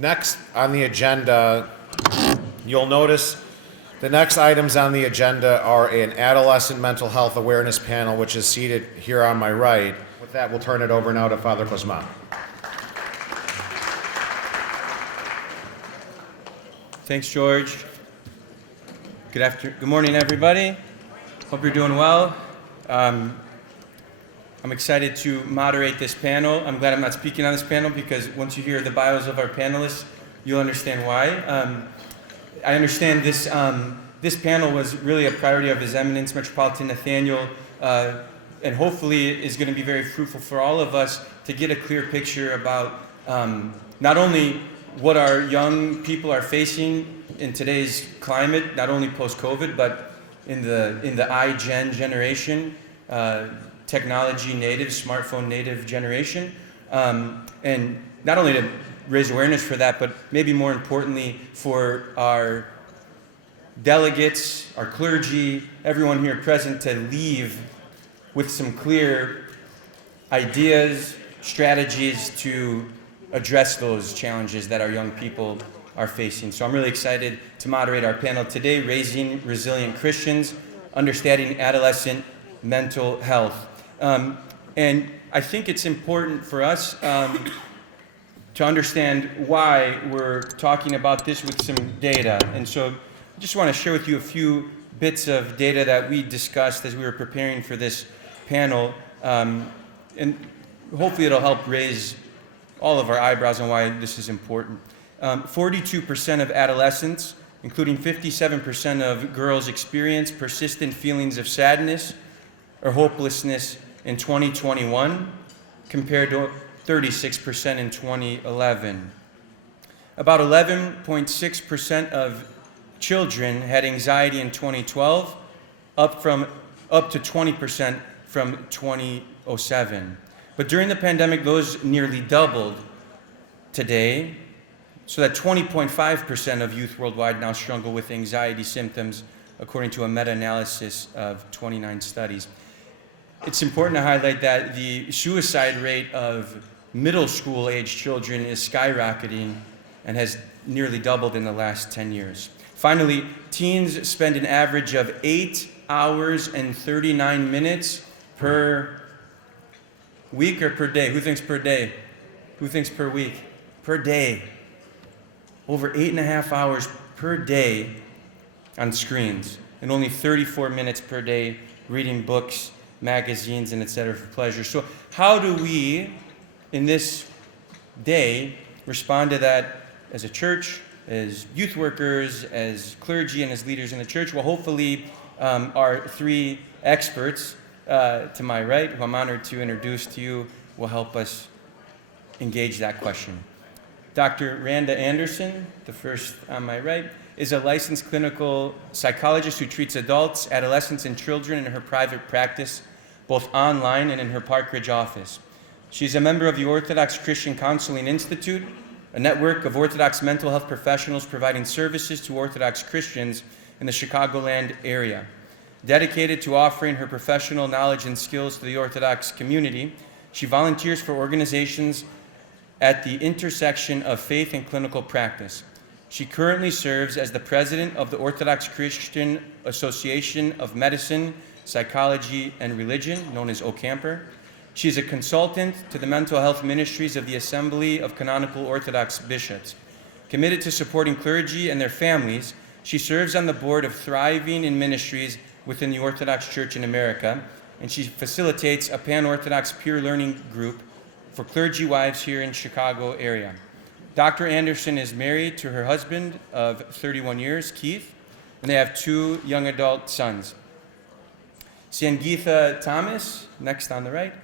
Next on the agenda, you'll notice the next items on the agenda are an adolescent mental health awareness panel, which is seated here on my right. With that, we'll turn it over now to Father Kosmas. Thanks, George. Good morning, everybody. Hope you're doing well. I'm excited to moderate this panel. I'm glad I'm not speaking on this panel because once you hear the bios of our panelists, you'll understand why. I understand this panel was really a priority of His Eminence Metropolitan Nathaniel, and hopefully is going to be very fruitful for all of us to get a clear picture about not only what our young people are facing in today's climate, not only post-COVID, but in the iGen generation, technology native, smartphone native generation, and not only to raise awareness for that, but maybe more importantly for our delegates, our clergy, everyone here present to leave with some clear ideas, strategies to address those challenges that our young people are facing. So I'm really excited to moderate our panel today, Raising Resilient Christians, Understanding Adolescent Mental Health. And I think it's important for us to understand why we're talking about this with some data. And so I just want to share with you a few bits of data that we discussed as we were preparing for this panel. And hopefully it'll help raise all of our eyebrows on why this is important. 42% of adolescents, including 57% of girls, experience persistent feelings of sadness or hopelessness in 2021, compared to 36% in 2011. About 11.6% of children had anxiety in 2012, up to 20% from 2007. But during the pandemic, those nearly doubled today, so that 20.5% of youth worldwide now struggle with anxiety symptoms, according to a meta-analysis of 29 studies. It's important to highlight that the suicide rate of middle school age children is skyrocketing and has nearly doubled in the last 10 years. Finally, teens spend an average of 8 hours and 39 minutes per week or per day? Who thinks per day? Who thinks per week? Per day. Over 8.5 hours per day on screens, and only 34 minutes per day reading books, magazines, and etc. for pleasure. So how do we, in this day, respond to that as a church, as youth workers, as clergy, and as leaders in the church? Well, hopefully our three experts to my right, who I'm honored to introduce to you, will help us engage that question. Dr. Randa Anderson, the first on my right, is a licensed clinical psychologist who treats adults, adolescents, and children in her private practice, both online and in her Park Ridge office. She's a member of the Orthodox Christian Counseling Institute, a network of Orthodox mental health professionals providing services to Orthodox Christians in the Chicagoland area. Dedicated to offering her professional knowledge and skills to the Orthodox community, she volunteers for organizations at the intersection of faith and clinical practice. She currently serves as the president of the Orthodox Christian Association of Medicine, Psychology, and Religion, known as OCAMPR. She is a consultant to the mental health ministries of the Assembly of Canonical Orthodox Bishops. Committed to supporting clergy and their families, she serves on the board of Thriving in Ministries within the Orthodox Church in America, and she facilitates a pan-Orthodox peer learning group for clergy wives here in Chicago area. Dr. Anderson is married to her husband of 31 years, Keith, and they have 2 young adult sons. Sangeetha Thomas, next on the right,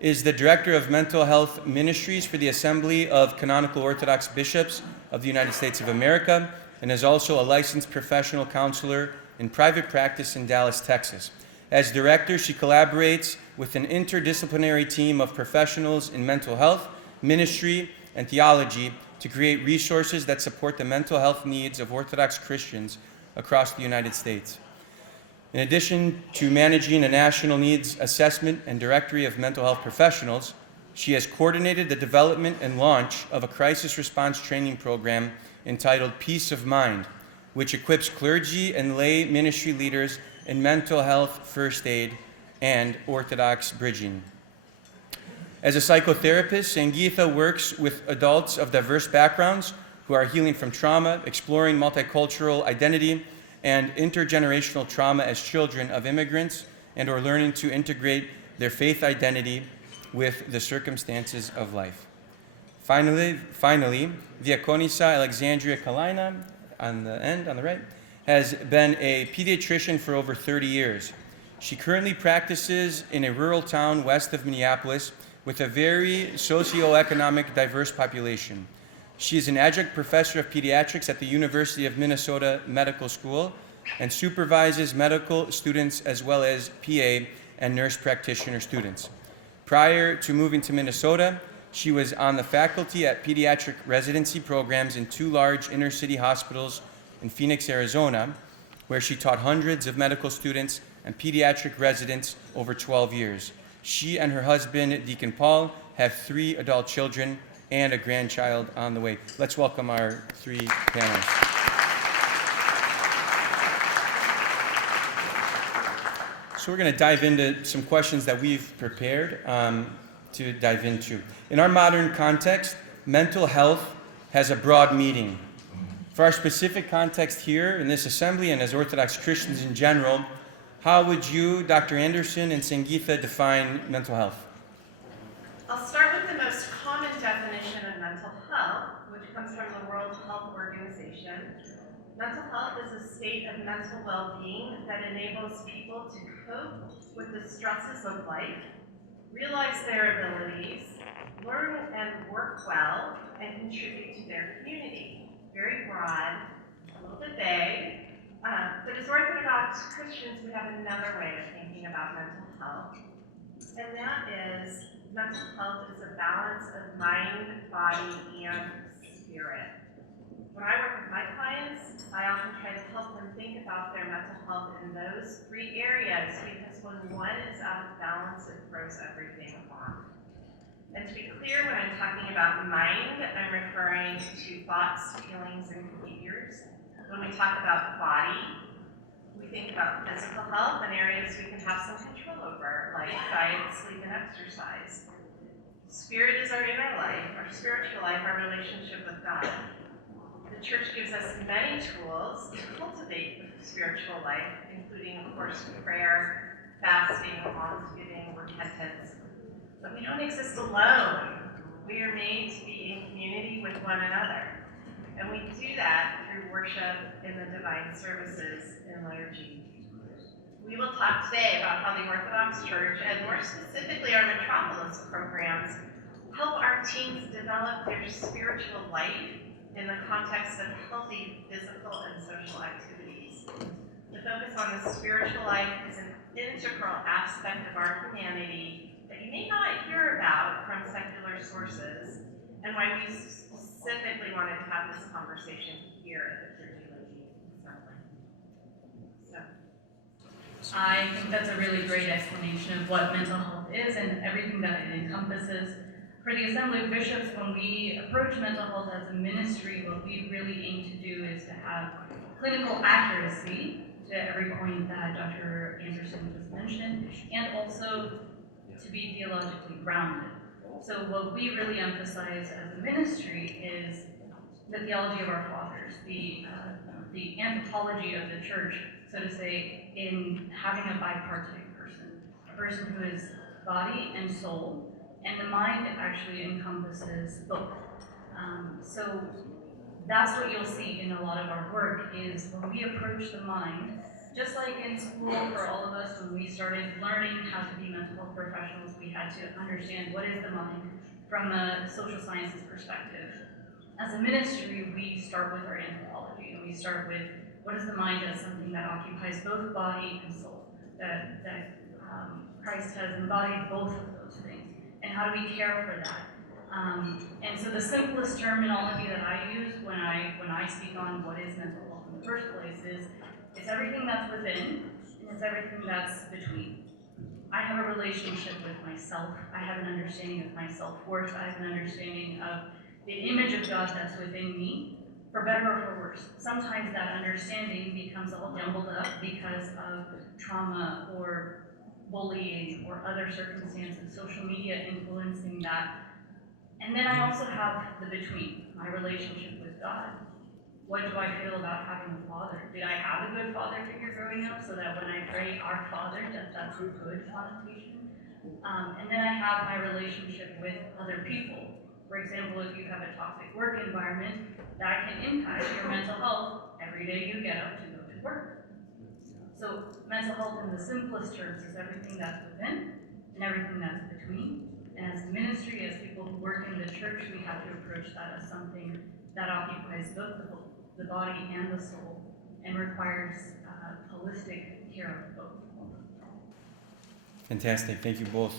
is the Director of Mental Health Ministries for the Assembly of Canonical Orthodox Bishops of the United States of America, and is also a licensed professional counselor in private practice in Dallas, Texas. As director, she collaborates with an interdisciplinary team of professionals in mental health, ministry, and theology to create resources that support the mental health needs of Orthodox Christians across the United States. In addition to managing a national needs assessment and directory of mental health professionals, She has coordinated the development and launch of a crisis response training program entitled Peace of Mind, which equips clergy and lay ministry leaders in mental health, first aid, and Orthodox bridging. As a psychotherapist, Sangeetha works with adults of diverse backgrounds who are healing from trauma, exploring multicultural identity, and intergenerational trauma as children of immigrants, and or learning to integrate their faith identity with the circumstances of life. Finally, Diakonisa Alexandria Kalina, on the end, on the right, has been a pediatrician for over 30 years. She currently practices in a rural town west of Minneapolis with a very socioeconomic diverse population. She is an adjunct professor of pediatrics at the University of Minnesota Medical School and supervises medical students as well as PA and nurse practitioner students. Prior to moving to Minnesota, she was on the faculty at pediatric residency programs in 2 large inner-city hospitals in Phoenix, Arizona, where she taught hundreds of medical students and pediatric residents over 12 years. She and her husband, Deacon Paul, have 3 adult children and a grandchild on the way. Let's welcome our 3 panelists. So we're going to dive into some questions that we've prepared to dive into. In our modern context, mental health has a broad meaning. For our specific context here in this assembly and as Orthodox Christians in general, how would you, Dr. Anderson and Sangeetha, define mental health? I'll start with the most common definition of mental health, which comes from the World Health Organization. Mental health is a state of mental well-being that enables people to cope with the stresses of life, realize their abilities, learn and work well, and contribute to their community. Very broad, a little bit vague, but as Orthodox Christians, we have another way of thinking about mental health, and that is mental health is a balance of mind, body, and spirit. When I work with my clients, I often try to help them think about their mental health in those 3 areas, because when one is out of balance, it throws everything off. And to be clear, when I'm talking about mind, I'm referring to thoughts, feelings, and behaviors. When we talk about body, we think about physical health and areas we can have some control over, like diet, sleep, and exercise. Spirit is our inner life, our spiritual life, our relationship with God. The church gives us many tools to cultivate the spiritual life, including, of course, prayer, fasting, almsgiving, repentance. But we don't exist alone. We are made to be in community with one another. And we do that through worship in the divine services in liturgy. We will talk today about how the Orthodox Church, and more specifically our metropolis programs, help our teens develop their spiritual life in the context of healthy physical and social activities. The focus on the spiritual life is an integral aspect of our humanity that you may not hear about from secular sources, and why we specifically wanted to have this conversation here at the Clergy-Laity Assembly. I think that's a really great explanation of what mental health is and everything that it encompasses. For the Assembly of Bishops, when we approach mental health as a ministry, what we really aim to do is to have clinical accuracy to every point that Dr. Anderson just mentioned, and also to be theologically grounded. So what we really emphasize as a ministry is the theology of our fathers, the anthropology of the church, so to say, in having a bipartite person, a person who is body and soul, and the mind actually encompasses both. So that's what you'll see in a lot of our work is when we approach the mind, just like in school for all of us, when we started learning how to be mental health professionals, we had to understand what is the mind from a social sciences perspective. As a ministry, we start with our anthropology, and we start with what is the mind as something that occupies both body and soul, that Christ has embodied both of those things. And how do we care for that? And so the simplest terminology that I use when I speak on what is mental health in the first place is it's everything that's within and it's everything that's between. I have a relationship with myself. I have an understanding of my self-worth. I have an understanding of the image of God that's within me, for better or for worse. Sometimes that understanding becomes all jumbled up because of trauma or bullying or other circumstances, social media influencing that. And then I also have the between, my relationship with God. What do I feel about having a father? Did I have a good father figure growing up so that when I pray our Father, that's a good connotation? And then I have my relationship with other people. For example, if you have a toxic work environment, that can impact your mental health every day you get up to go to work. So mental health in the simplest terms is everything that's within and everything that's between. And as a ministry, as people who work in the church, we have to approach that as something that occupies both the body and the soul and requires holistic care of both. Fantastic. Thank you both.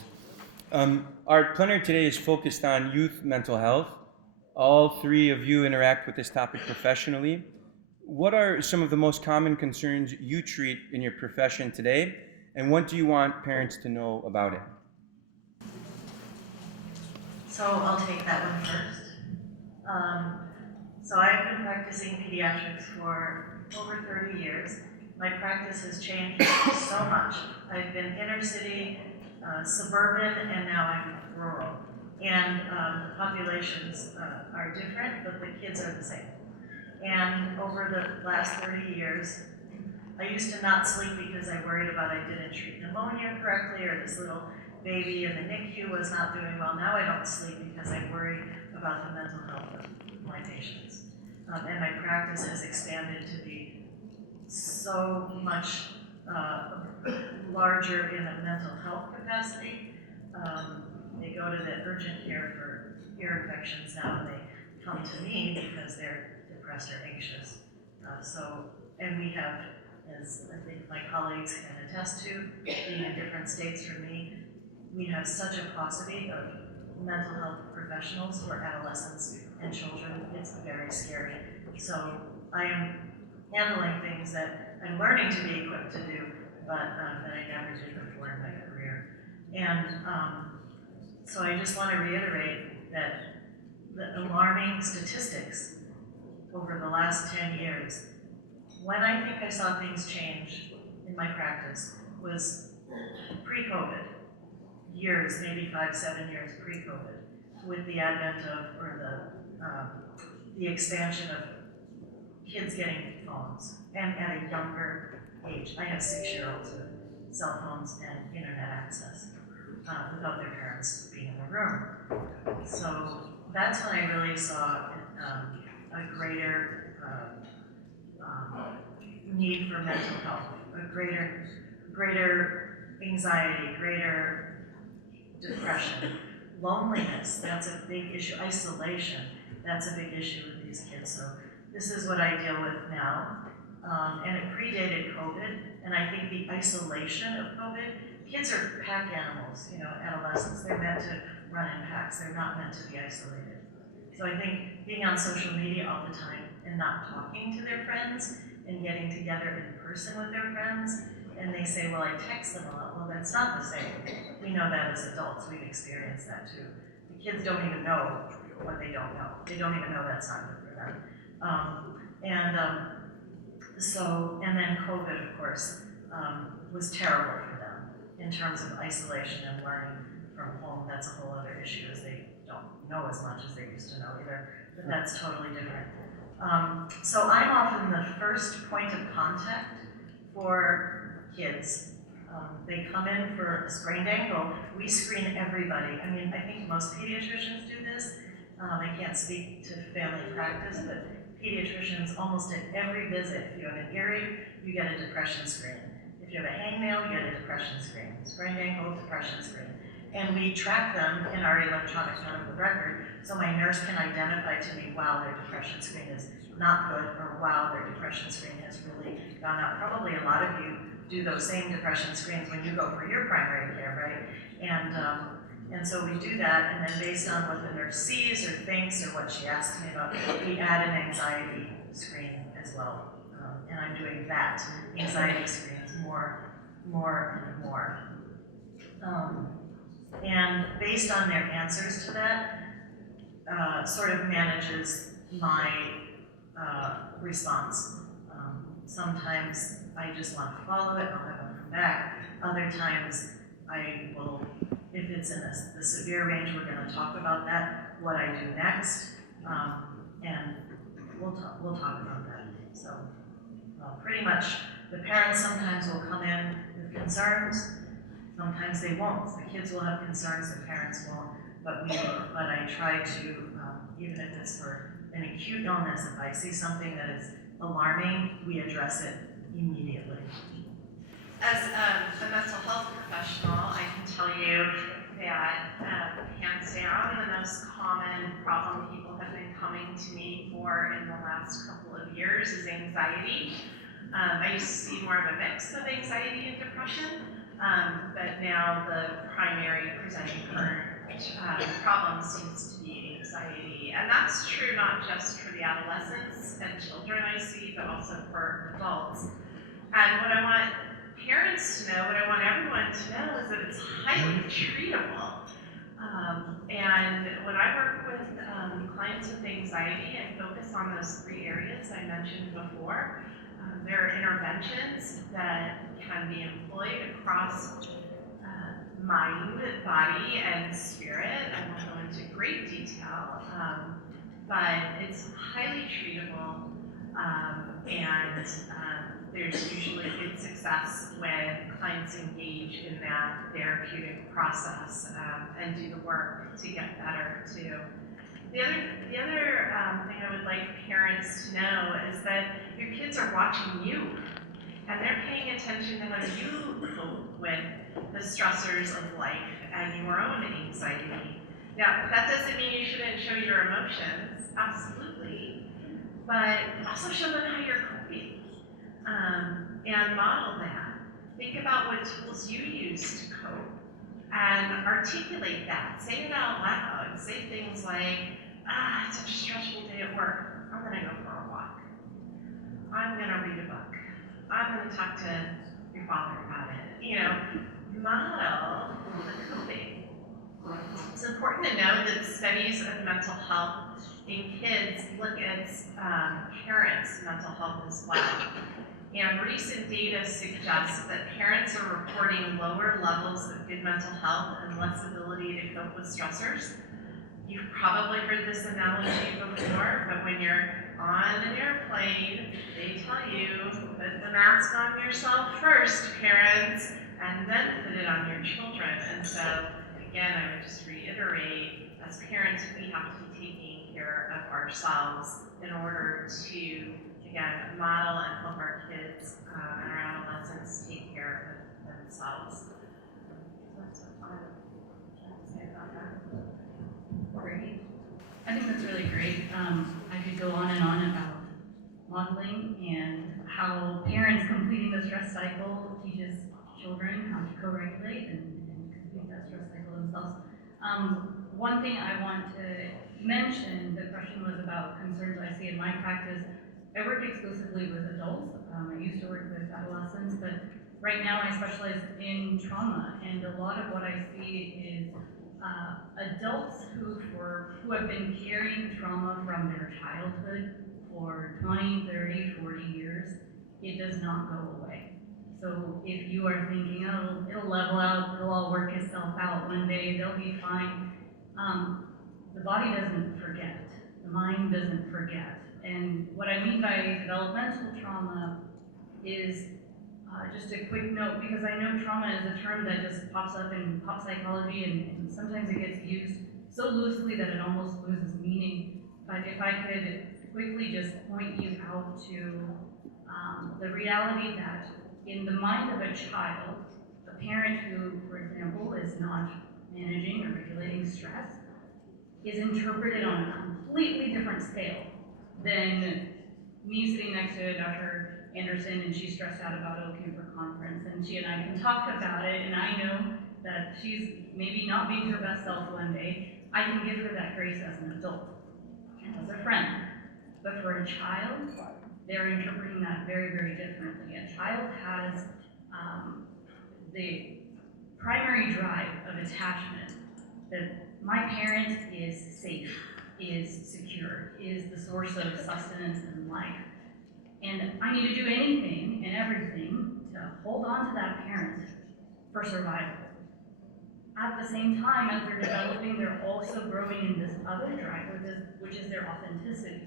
Our plenary today is focused on youth mental health. All three of you interact with this topic professionally. What are some of the most common concerns you treat in your profession today, and what do you want parents to know about it? So I'll take that one first. So I've been practicing pediatrics for over 30 years. My practice has changed so much. I've been inner city, suburban, and now I'm rural. And the populations are different, but the kids are the same. And over the last 30 years, I used to not sleep because I worried about I didn't treat pneumonia correctly, or this little baby in the NICU was not doing well. Now I don't sleep because I worry about the mental health of my patients. And my practice has expanded to be so much larger in a mental health capacity. They go to the urgent care for ear infections now, and they come to me because they're depressed or anxious. And we have, as I think my colleagues can attest to, being in different states from me, we have such a paucity of mental health professionals for adolescents and children. It's very scary. So I am handling things that I'm learning to be equipped to do, but that I never did before in my career. And so I just want to reiterate that the alarming statistics over the last 10 years, when I think I saw things change in my practice, was pre-COVID. Years, maybe 5-7 years pre-COVID, with the advent of, or the expansion of kids getting phones, and at a younger age. I have 6-year-olds with cell phones and internet access without their parents being in the room. So that's when I really saw a greater need for mental health, a greater anxiety, greater depression, loneliness, that's a big issue, isolation, that's a big issue with these kids. So this is what I deal with now. And it predated COVID, and I think the isolation of COVID, kids are pack animals, adolescents, they're meant to run in packs, they're not meant to be isolated. So I think being on social media all the time and not talking to their friends and getting together in person with their friends, and they say, well, I text them a lot. Well, that's not the same. We know that as adults. We've experienced that too. The kids don't even know what they don't know. They don't even know that's not good for them. And then COVID, of course, was terrible for them in terms of isolation and learning from home. That's a whole other issue, as they don't know as much as they used to know either, but that's totally different. So I'm often the first point of contact for kids. They come in for a sprained ankle. We screen everybody. I mean, I think most pediatricians do this. I can't speak to family practice, but pediatricians almost at every visit, if you have an earache, you get a depression screen. If you have a hangnail, you get a depression screen. Sprained ankle, depression screen. And we track them in our electronic medical record, so my nurse can identify to me, wow, their depression screen is not good, or wow, their depression screen has really gone up. Probably a lot of you do those same depression screens when you go for your primary care, right? And so we do that, and then based on what the nurse sees or thinks or what she asks me about, we add an anxiety screen as well. And I'm doing that, anxiety screens, more and more. And based on their answers to that, sort of manages my response. Sometimes I just want to follow it, I'll have them come back. Other times I will, if it's in the severe range, we're going to talk about that, what I do next, and we'll talk about that. So pretty much the parents sometimes will come in with concerns, sometimes they won't. The kids will have concerns, the parents won't. But I try to, even if it's for an acute illness, if I see something that is alarming, we address it immediately. As a mental health professional, I can tell you that hands down, the most common problem people have been coming to me for in the last couple of years is anxiety. I used to see more of a mix of anxiety and depression, but now the primary presenting current problem seems to be anxiety. And that's true not just for the adolescents and children I see, but also for adults. And what I want parents to know, what I want everyone to know, is that it's highly treatable. And when I work with clients with anxiety, I focus on those 3 areas I mentioned before. There are interventions that can be employed across mind, body, and spirit. I won't go into great detail, but it's highly treatable, and there's usually good success when clients engage in that therapeutic process and do the work to get better too. The other thing I would like parents to know is that your kids are watching you, and they're paying attention to how you cope with the stressors of life and your own anxiety. Now, that doesn't mean you shouldn't show your emotions, absolutely, but also show them how you're coping, and model that. Think about what tools you use to cope, and articulate that. Say it out loud. Say things like, it's such a stressful day at work. I'm gonna go for a walk. I'm gonna read a book. I'm gonna talk to your father about it. Model the coping. It's important to know that studies of mental health in kids look at parents' mental health as well. And recent data suggests that parents are reporting lower levels of good mental health and less ability to cope with stressors. You've probably heard this analogy before, but when you're on an airplane, they tell you, put the mask on yourself first, parents, and then put it on your children. And so, again, I would just reiterate, as parents, we have to be taking care of ourselves in order to, again, model and help our kids and our adolescents take care of themselves. That's what I would say about that. Great. I think that's really great. I could go on and on about modeling and how parents completing the stress cycle teaches children how to co-regulate and complete that stress cycle themselves. One thing I want to mention, the question was about concerns I see in my practice. I work exclusively with adults. I used to work with adolescents, but right now I specialize in trauma, and a lot of what I see is adults who have been carrying trauma from their childhood for 20, 30, 40 years. It does not go away. So if you are thinking, oh, it'll level out, it'll all work itself out one day, they'll be fine, the body doesn't forget, the mind doesn't forget. And what I mean by developmental trauma is just a quick note, because I know trauma is a term that just pops up in pop psychology, and sometimes it gets used so loosely that it almost loses meaning. But if I could quickly just point you out to the reality that in the mind of a child, a parent who, for example, is not managing or regulating stress is interpreted on a completely different scale than me sitting next to Dr. Anderson, and she's stressed out about OCamper conference, and she and I can talk about it, and I know that she's maybe not being her best self one day. I can give her that grace as an adult and as a friend. But for a child, they're interpreting that very, very differently. A child has the primary drive of attachment, that my parent is safe, is secure, is the source of sustenance and life. And I need to do anything and everything to hold on to that parent for survival. At the same time, as they're developing, they're also growing in this other drive, which is their authenticity.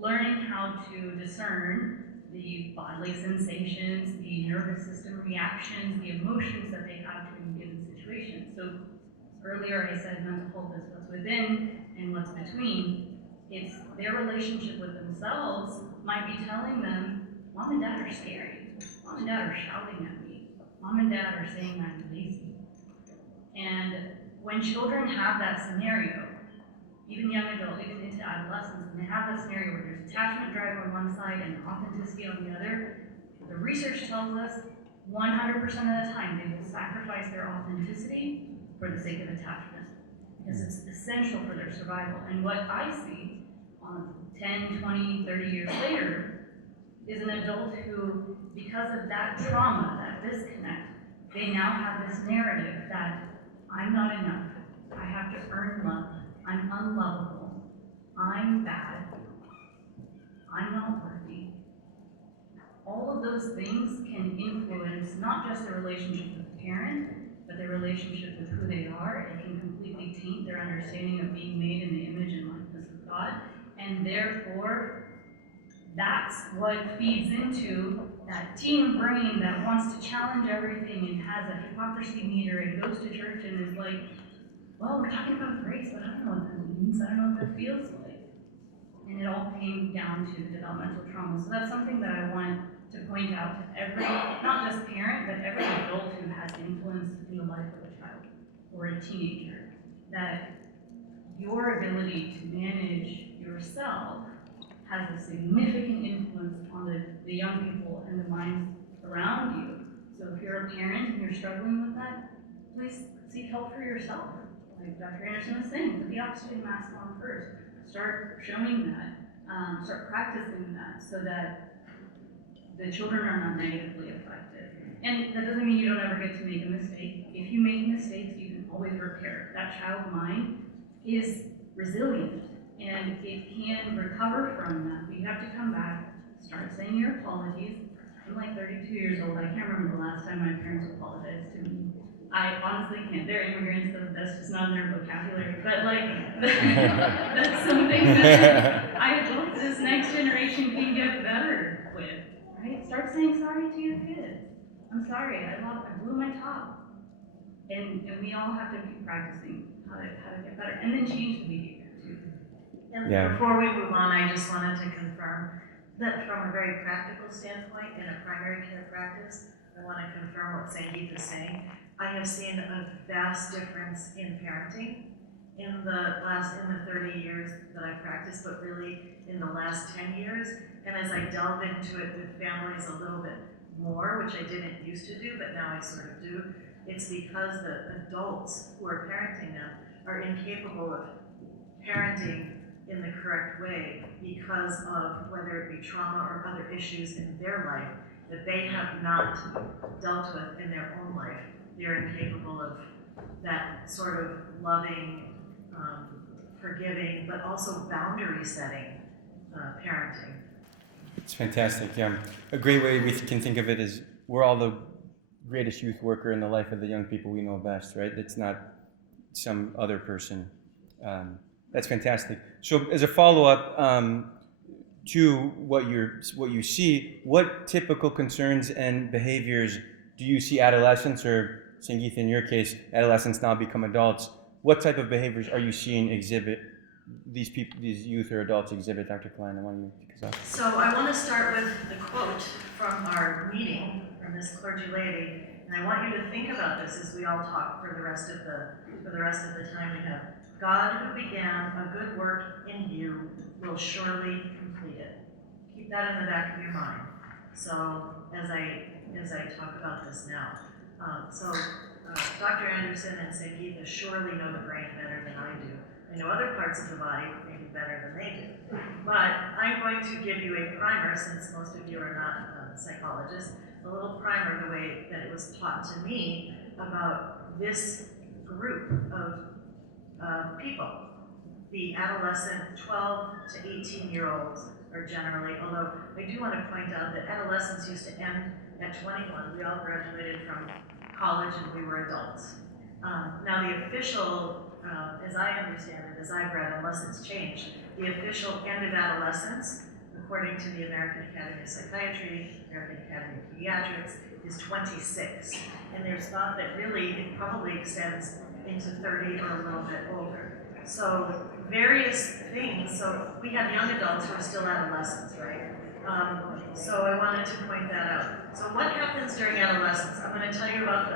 Learning how to discern the bodily sensations, the nervous system reactions, the emotions that they have in given situations. So earlier I said mental health is what's within and what's between. It's their relationship with themselves might be telling them, Mom and Dad are scary. Mom and Dad are shouting at me. Mom and Dad are saying I'm lazy. And when children have that scenario, even young adults, even into adolescence, when they have that scenario where there's attachment drive on one side and authenticity on the other, the research tells us 100% of the time they will sacrifice their authenticity for the sake of attachment, because it's essential for their survival. And what I see 10, 20, 30 years later is an adult who, because of that trauma, that disconnect, they now have this narrative that I'm not enough, I have to earn love, I'm unlovable, I'm bad, I'm not worthy. All of those things can influence not just their relationship with the parent, but their relationship with who they are. It can completely taint their understanding of being made in the image and likeness of God. And therefore, that's what feeds into that teen brain that wants to challenge everything and has a hypocrisy meter and goes to church and is like, well, we're talking about grace, but I don't know what that means. I don't know what that feels like. And it all came down to developmental trauma. So that's something that I want to point out to every, not just parent, but every adult who has influence in the life of a child or a teenager, that your ability to manage yourself has a significant influence on the young people and the minds around you. So if you're a parent and you're struggling with that, please seek help for yourself. Like Dr. Anderson was saying, put the oxygen mask on first. Start showing that, start practicing that so that the children are not negatively affected. And that doesn't mean you don't ever get to make a mistake. If you make mistakes, you can always repair. That child mind is resilient and it can recover from that. But you have to come back, start saying your apologies. I'm like 32 years old. I can't remember the last time my parents apologized to me. I honestly can't. They're immigrants, so that's just not in their vocabulary. But like, that's something that I hope this next generation can get better with. Right? Start saying sorry to your kids. I'm sorry, I blew my top. And we all have to keep practicing how to get better, and then change the behavior too. And before we move on, I just wanted to confirm that from a very practical standpoint, in a primary care practice, I want to confirm what Sangeet is saying. I have seen a vast difference in parenting in the 30 years that I've practiced, but really in the last 10 years. And as I delve into it with families a little bit more, which I didn't used to do, but now I sort of do, it's because the adults who are parenting them are incapable of parenting in the correct way because of whether it be trauma or other issues in their life that they have not dealt with in their own life. They're incapable of that sort of loving, forgiving, but also boundary setting parenting. It's fantastic, yeah. A great way we can think of it is we're all the greatest youth worker in the life of the young people we know best, right? It's not some other person. That's fantastic. So as a follow-up to what you see, what typical concerns and behaviors do you see adolescents, or Sangeet in your case, adolescents now become adults, what type of behaviors are you seeing exhibit these youth or adults exhibit? Dr. Kalina, why don't you kick us off? So I want to start with the quote from our meeting from this clergy-laity, and I want you to think about this as we all talk for the rest of the time we have. God who began a good work in you will surely complete it. Keep that in the back of your mind. So as I talk about this now. Dr. Anderson and Sangeeta surely know the brain better than I do. I know other parts of the body maybe better than they do. But I'm going to give you a primer, since most of you are not psychologists, a little primer the way that it was taught to me about this group of people, the adolescent 12 to 18-year-olds are generally, although I do want to point out that adolescence used to end at 21. We all graduated from college and we were adults. Now the official, as I understand it, as I've read, unless it's changed, the official end of adolescence, according to the American Academy of Psychiatry, American Academy of Pediatrics, is 26. And there's thought that really it probably extends into 30 or a little bit older. So various things, so we have young adults who are still adolescents, right? So I wanted to point that out. So what happens during adolescence? I'm going to tell you about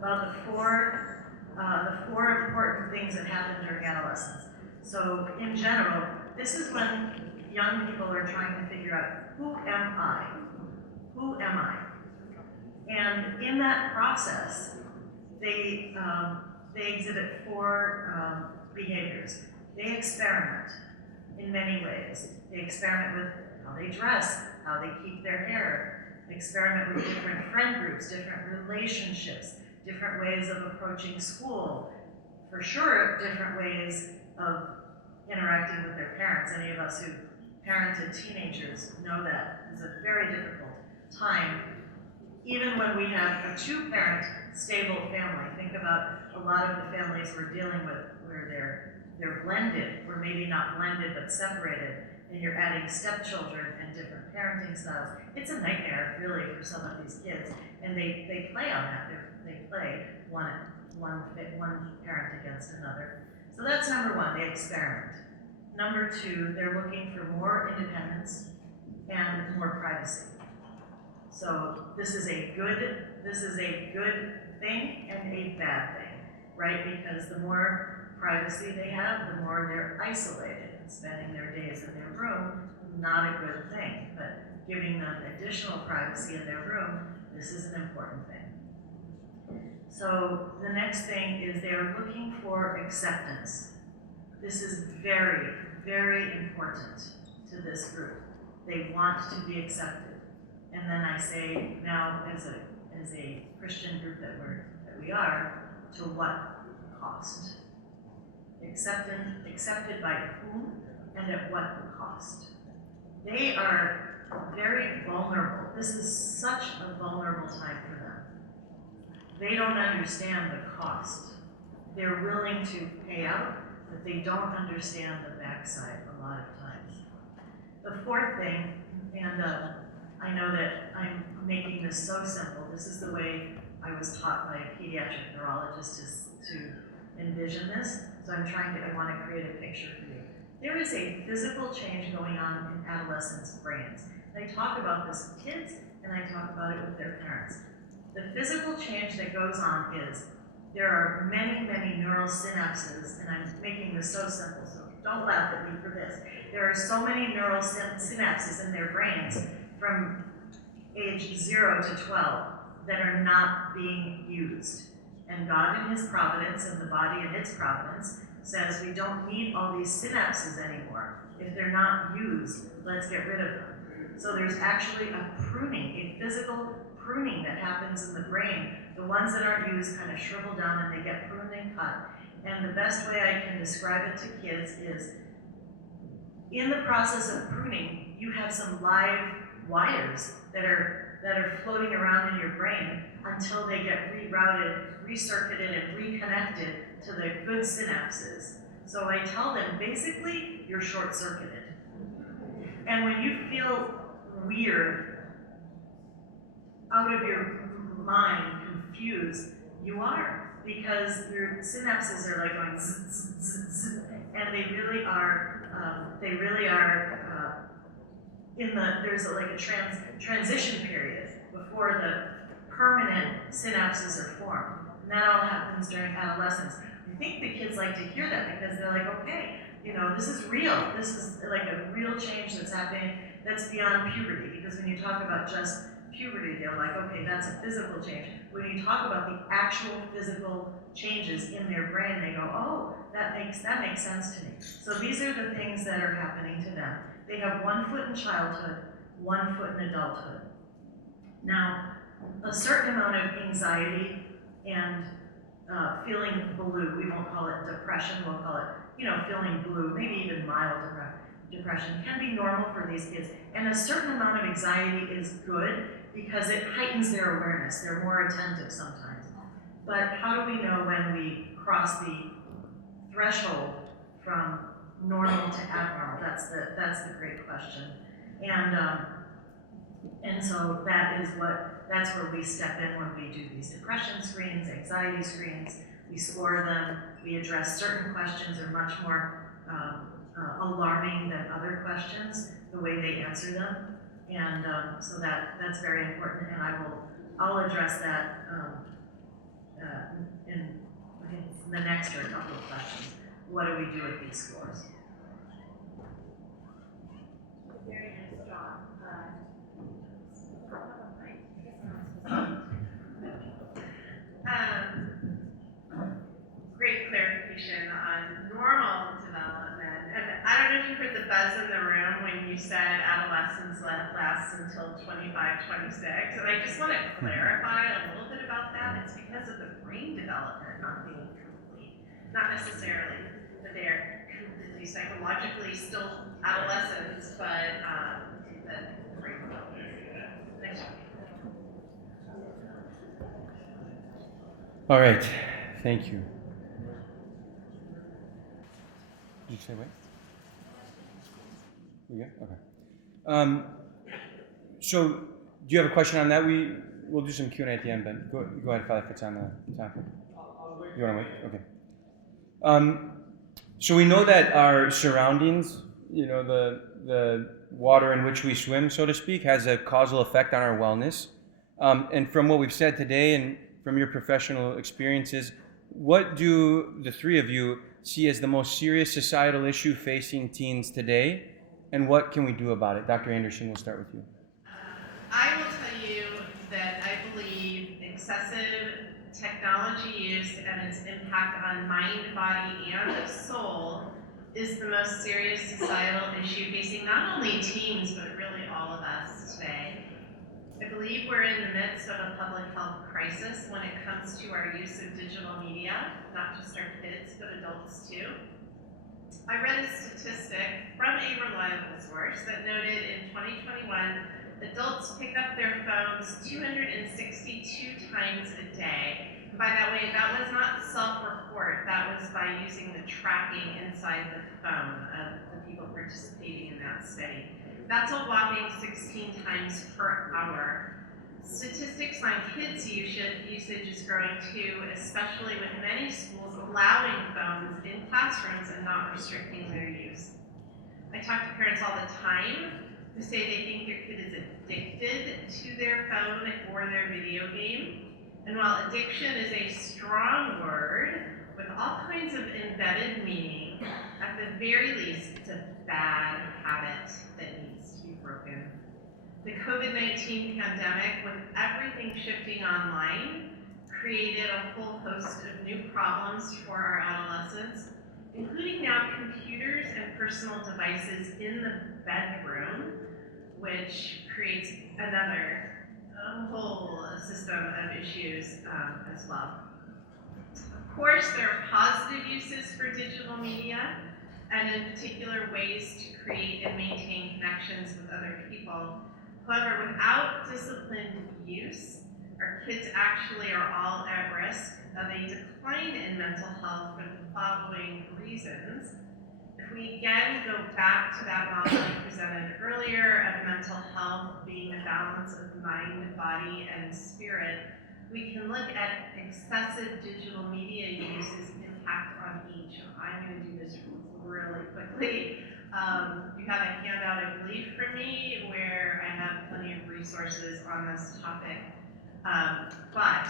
the four important things that happen during adolescence. So in general, this is when young people are trying to figure out, who am I? Who am I? And in that process, they exhibit four behaviors. They experiment in many ways. They experiment with how they dress, how they keep their hair, experiment with different friend groups, different relationships, different ways of approaching school, for sure, different ways of interacting with their parents. Any of us who parented teenagers know that it's a very difficult time. Even when we have a two-parent stable family, think about a lot of the families we're dealing with where they're blended, or maybe not blended but separated, and you're adding stepchildren and different parenting styles. It's a nightmare, really, for some of these kids, and they play on that. They play one parent against another. So that's number one, they experiment. Number two, they're looking for more independence and more privacy. So this is a good thing and a bad thing, right? Because the more privacy they have, the more they're isolated and spending their days in their room, not a good thing. But giving them additional privacy in their room, this is an important thing. So the next thing is they're looking for acceptance. This is very, very important to this group. They want to be accepted. And then I say now, as a Christian group that we are, to what cost? Accepted by whom and at what cost? They are very vulnerable. This is such a vulnerable time for them. They don't understand the cost. They're willing to pay out, but they don't understand the backside a lot of times. The fourth thing, and I know that I'm making this so simple. This is the way I was taught by a pediatric neurologist to envision this. So I want to create a picture for you. There is a physical change going on in adolescents' brains. And I talk about this with kids, and I talk about it with their parents. The physical change that goes on is there are many, many neural synapses, and I'm making this so simple, so don't laugh at me for this. There are so many neural synapses in their brains from age 0 to 12 that are not being used. And God in His providence, and the body in its providence, says we don't need all these synapses anymore. If they're not used, let's get rid of them. So there's actually a pruning, a physical pruning that happens in the brain. The ones that aren't used kind of shrivel down and they get pruned and cut. And the best way I can describe it to kids is, in the process of pruning, you have some live wires that are floating around in your brain until they get rerouted, recircuited, and reconnected to the good synapses. So I tell them, basically, you're short-circuited. And when you feel weird, out of your mind, confused, you are, because your synapses are like going zzz, zzz, zzz, zzz, and they really are there's like a transition period before the permanent synapses are formed. And that all happens during adolescence. I think the kids like to hear that because they're like, okay, this is real. This is like a real change that's happening that's beyond puberty. Because when you talk about just puberty, they're like, okay, that's a physical change. When you talk about the actual physical changes in their brain, they go, oh, that makes sense to me. So these are the things that are happening to them. They have 1 foot in childhood, 1 foot in adulthood. Now, a certain amount of anxiety and feeling blue. We won't call it depression, we'll call it, feeling blue, maybe even mild depression can be normal for these kids. And a certain amount of anxiety is good because it heightens their awareness. They're more attentive sometimes. But how do we know when we cross the threshold from normal to abnormal? That's the great question. And so that's where we step in when we do these depression screens, anxiety screens. We score them. We address certain questions are much more alarming than other questions, the way they answer them. And so that's very important. And I'll address that in the next or a couple of questions. What do we do with these scores? Very nice job. Great clarification on normal development. And I don't know if you heard the buzz in the room when you said adolescence lasts until 25, 26. And I just want to clarify a little bit about that. It's because of the brain development not being complete. Not necessarily that they're completely psychologically still adolescents, but the brain development. Next one. All right, thank you. Did you say wait? We good? Okay. So, do you have a question on that? We'll do some Q&A at the end, Ben. Go ahead, Father, if it's on the topic. You want to wait? Okay. So we know that our surroundings, the water in which we swim, so to speak, has a causal effect on our wellness. And from what we've said today and from your professional experiences, what do the three of you see as the most serious societal issue facing teens today, and what can we do about it? Dr. Anderson, we'll start with you. I will tell you that I believe excessive technology use and its impact on mind, body, and the soul is the most serious societal issue facing not only teens, but really all of us today. I believe we're in the midst of a public health crisis when it comes to our use of digital media, not just our kids, but adults too. I read a statistic from a reliable source that noted in 2021, adults pick up their phones 262 times a day. By that way, that was not self-report, that was by using the tracking inside the phone of the people participating in that study. That's a whopping 16 times per hour. Statistics on kids' usage is growing too, especially with many schools allowing phones in classrooms and not restricting their use. I talk to parents all the time who say they think their kid is addicted to their phone or their video game. And while addiction is a strong word with all kinds of embedded meaning, at the very least, it's a bad habit that needs to be broken. The COVID-19 pandemic, with everything shifting online, created a whole host of new problems for our adolescents, including now computers and personal devices in the bedroom, which creates another whole system of issues as well. Of course, there are positive uses for digital media, and in particular ways to create and maintain connections with other people. However, without disciplined use, our kids actually are all at risk of a decline in mental health for the following reasons. If we again go back to that model I presented earlier of mental health being a balance of mind, body, and spirit, we can look at excessive digital media use's impact on each. I'm going to do this really quickly. You have a handout, I believe, from me where I have plenty of resources on this topic. But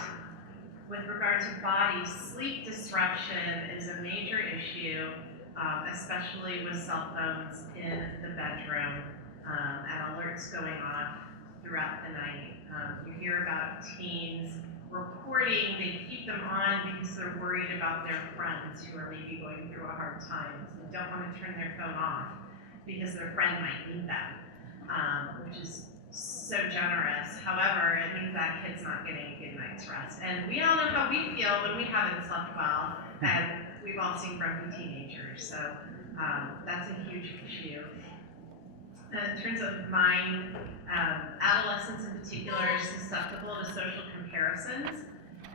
with regard to body, sleep disruption is a major issue, especially with cell phones in the bedroom and alerts going off throughout the night. You hear about teens reporting they keep them on because they're worried about their friends who are maybe going through a hard time. So they don't want to turn their phone off because their friend might need them, which is so generous. However, it means that kid's not getting a good night's rest. And we all know how we feel when we haven't slept well, and we've all seen grumpy teenagers. So that's a huge issue. In terms of mine, adolescents in particular are susceptible to social comparisons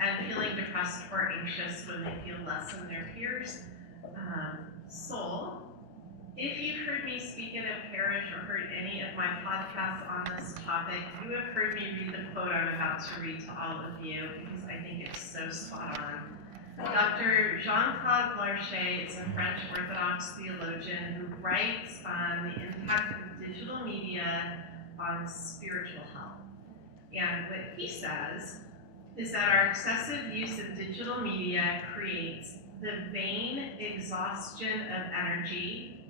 and feeling depressed or anxious when they feel less than their peers. Soul, if you've heard me speak at a parish or heard any of my podcasts on this topic, you have heard me read the quote I'm about to read to all of you because I think it's so spot on. Dr. Jean-Claude Larcher is a French Orthodox theologian who writes on the impact of digital media on spiritual health. And what he says is that our excessive use of digital media creates the vain exhaustion of energy,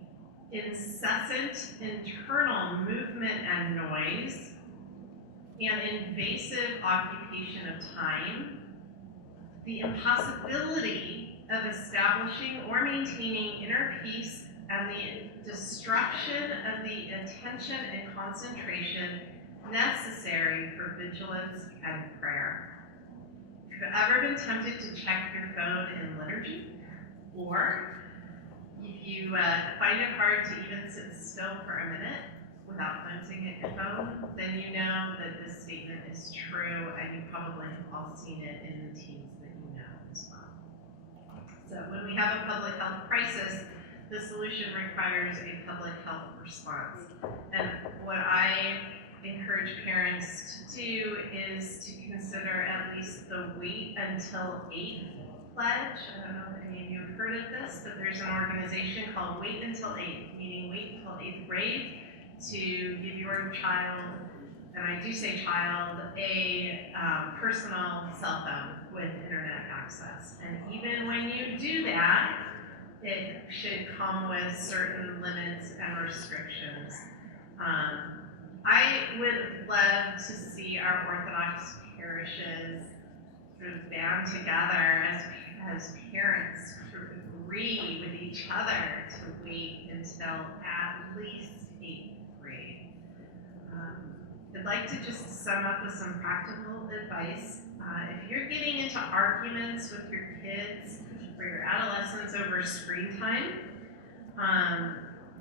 incessant internal movement and noise, and invasive occupation of time, the impossibility of establishing or maintaining inner peace, and the destruction of the attention and concentration necessary for vigilance and prayer. If you've ever been tempted to check your phone in liturgy, or if you find it hard to even sit still for a minute without glancing at your phone, then you know that this statement is true, and you probably have all seen it in the teens that you know as well. So when we have a public health crisis, the solution requires a public health response. And what I encourage parents to do is to consider at least the wait until 8th pledge. I don't know if any of you have heard of this, but there's an organization called Wait Until 8th, meaning wait until 8th grade to give your child, and I do say child, a personal cell phone with internet access. And even when you do that, it should come with certain limits and restrictions. I would love to see our Orthodox parishes sort of band together as parents sort of agree with each other to wait until at least 8th grade. I'd like to just sum up with some practical advice. If you're getting into arguments with your kids or your adolescents over screen time,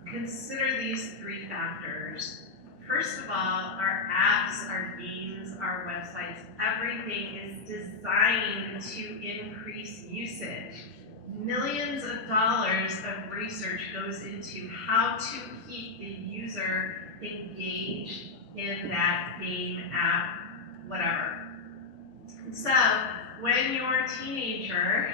consider these 3 factors. First of all, our apps, our games, our websites, everything is designed to increase usage. Millions of dollars of research goes into how to keep the user engaged in that game, app, whatever. So when your teenager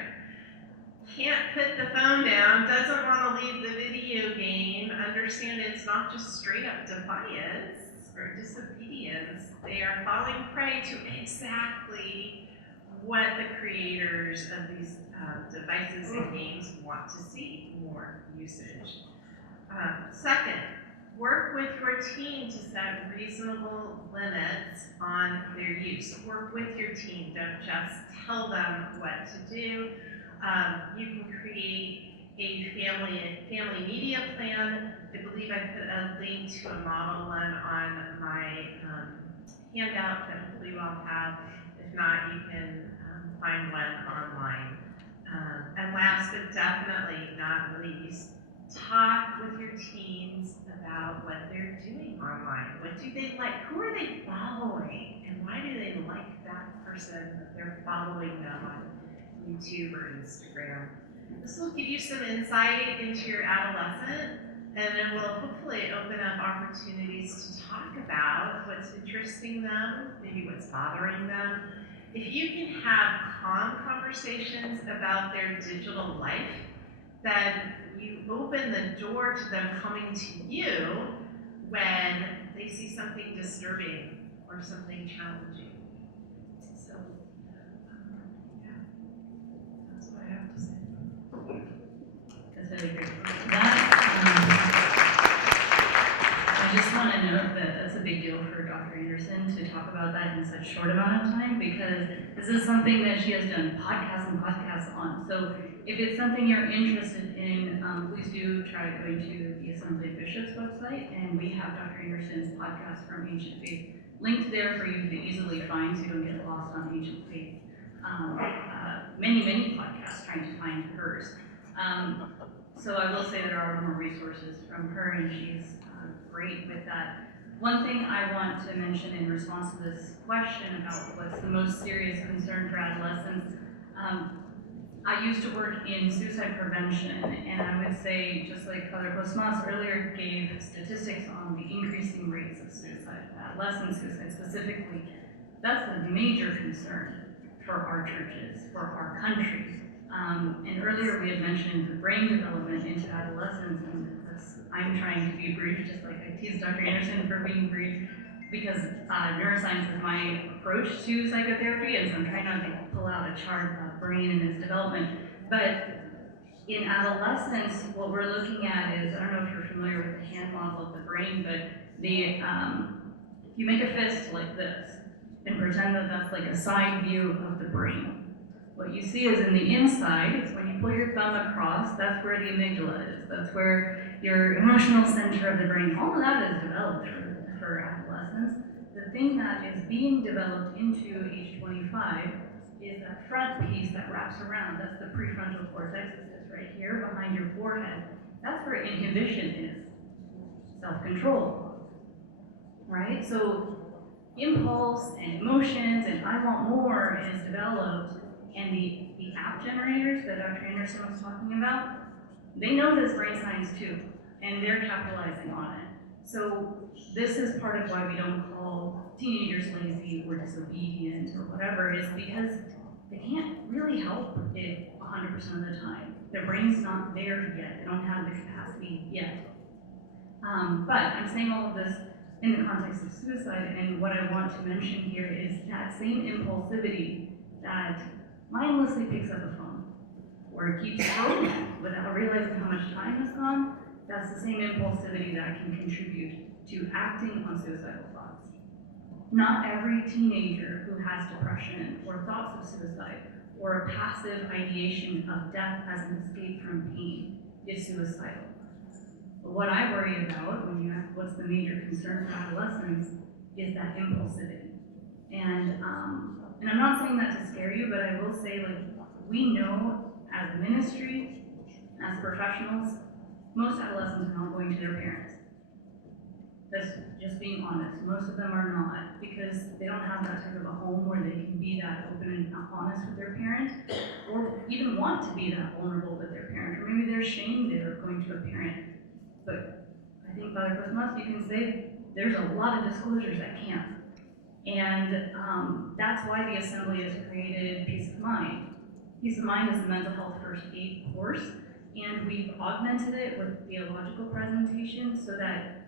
can't put the phone down, doesn't want to leave the video game, understand it's not just straight up defiance or disobedience. They are falling prey to exactly what the creators of these devices and games want to see, more usage. Second, work with your team to set reasonable limits on their use. Work with your team, don't just tell them what to do. You can create a family media plan. I believe I put a link to a model one on my handout that hopefully you all have. If not, you can find one online. And last but definitely not least, talk with your teens about what they're doing online. What do they like? Who are they following? And why do they like that person that they're following them on YouTube or Instagram? This will give you some insight into your adolescent, and it will hopefully open up opportunities to talk about what's interesting them, maybe what's bothering them. If you can have calm conversations about their digital life, then you open the door to them coming to you when they see something disturbing or something challenging. So, yeah, that's what I have to say. That's really great. I just want to note that that's a big deal for Dr. Anderson to talk about that in such short amount of time, because this is something that she has done podcasts and podcasts on. So if it's something you're interested in, please do try going to the Assembly of Bishops website, and we have Dr. Anderson's podcast from Ancient Faith linked there for you to easily find so you don't get lost on Ancient Faith. Many podcasts trying to find hers. So I will say there are more resources from her, and she's great with that. One thing I want to mention in response to this question about what's the most serious concern for adolescents, I used to work in suicide prevention, and I would say, just like Father Kosmas earlier gave statistics on the increasing rates of suicide, adolescent suicide specifically, that's a major concern for our churches, for our country. And earlier we had mentioned the brain development into adolescence, and I'm trying to be brief, just like I teased Dr. Anderson for being brief, because neuroscience is my approach to psychotherapy, and so I'm trying not to pull out a chart of brain and its development. But in adolescence, what we're looking at is, I don't know if you're familiar with the hand model of the brain, but you make a fist like this, and pretend that that's like a side view of the brain. What you see is in the inside, when you pull your thumb across, that's where the amygdala is. That's where your emotional center of the brain, all of that is developed for adolescents. The thing that is being developed into age 25 is that front piece that wraps around. That's the prefrontal cortex. This is right here behind your forehead. That's where inhibition is. Self-control. Right? So impulse and emotions and I want more is developed, and the app generators that Dr. Anderson was talking about, they know this brain science too, and they're capitalizing on it. So this is part of why we don't call teenagers lazy or disobedient or whatever, is because they can't really help it 100% of the time. Their brain's not there yet, they don't have the capacity yet. But I'm saying all of this in the context of suicide, and what I want to mention here is that same impulsivity that mindlessly picks up a phone or keeps scrolling without realizing how much time has gone, that's the same impulsivity that can contribute to acting on suicidal thoughts. Not every teenager who has depression or thoughts of suicide or a passive ideation of death as an escape from pain is suicidal. But what I worry about when you ask what's the major concern for adolescents is that impulsivity. And I'm not saying that to scare you, but I will say, like, we know as a ministry, as professionals, most adolescents are not going to their parents. That's just being honest. Most of them are not, because they don't have that type of a home where they can be that open and honest with their parent, or even want to be that vulnerable with their parent, or maybe they're ashamed they're going to a parent. But I think Father Kosmas, you can say there's a lot of disclosures that can't. And that's why the Assembly has created Peace of Mind. Peace of Mind is a mental health first aid course, and we've augmented it with theological presentations so that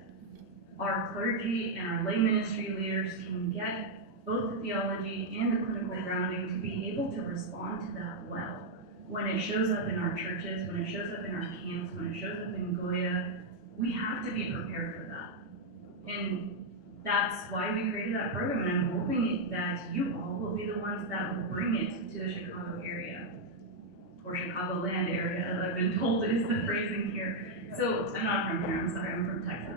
our clergy and our lay ministry leaders can get both the theology and the clinical grounding to be able to respond to that well. When it shows up in our churches, when it shows up in our camps, when it shows up in Goya, we have to be prepared for that. And that's why we created that program, and I'm hoping that you all will be the ones that will bring it to the Chicago area, or Chicagoland area, as I've been told is the phrasing here. So, I'm not from here, I'm sorry, I'm from Texas.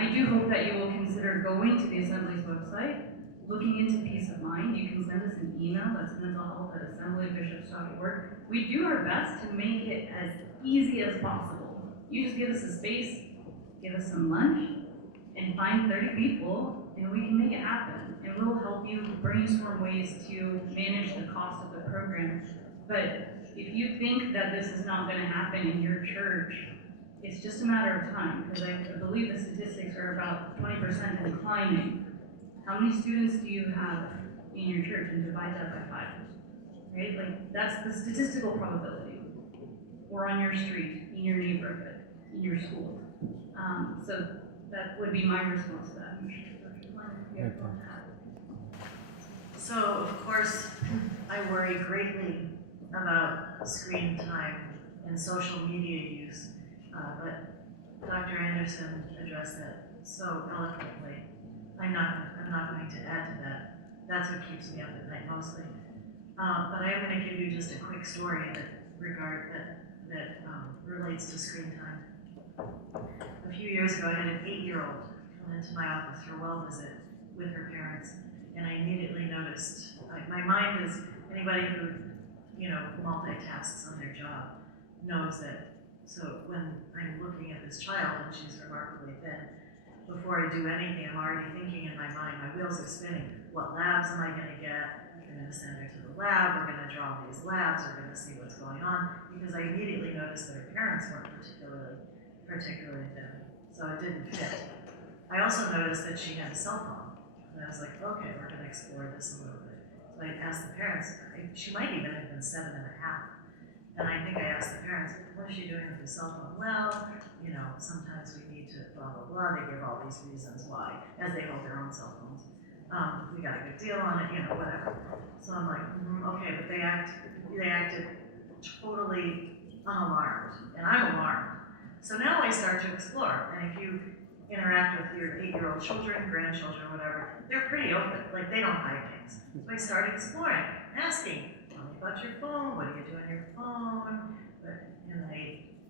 I do hope that you will consider going to the Assembly's website, looking into Peace of Mind. You can send us an email, that's mentalhealth@assemblybishops.org. We do our best to make it as easy as possible. You just give us a space, give us some lunch, and find 30 people, and we can make it happen. And we'll help you brainstorm ways to manage the cost of the program. But if you think that this is not going to happen in your church, it's just a matter of time, because I believe the statistics are about 20% and climbing. How many students do you have in your church, and divide that by 5? Right? Like, that's the statistical probability. Or on your street, in your neighborhood, in your school. So that would be my response to that. So, of course, I worry greatly about screen time and social media use, but Dr. Anderson addressed that so eloquently. I'm not going to add to that. That's what keeps me up at night mostly. But I am going to give you just a quick story that regard that relates to screen time. A few years ago, I had an 8-year-old come into my office for a well visit with her parents, and I immediately noticed, like, my mind is, anybody who, multitasks on their job knows that. So when I'm looking at this child, and she's remarkably thin, before I do anything, I'm already thinking in my mind, my wheels are spinning. What labs am I going to get? We're going to send her to the lab. We're going to draw these labs. We're going to see what's going on. Because I immediately noticed that her parents weren't particularly thin. So it didn't fit. I also noticed that she had a cell phone. And I was like, okay, we're going to explore this a little bit. So I asked the parents, she might even have been 7.5. And I think I asked the parents, what is she doing with the cell phone? Well, sometimes we need to blah, blah, blah. They give all these reasons why, as they hold their own cell phones. We got a good deal on it, whatever. So I'm like, okay, but they acted totally unalarmed, and I'm alarmed. So now I start to explore, and if you interact with your 8-year-old children, grandchildren, whatever, they're pretty open, like they don't hide things. So I started exploring, asking, tell me about your phone, what do you do on your phone?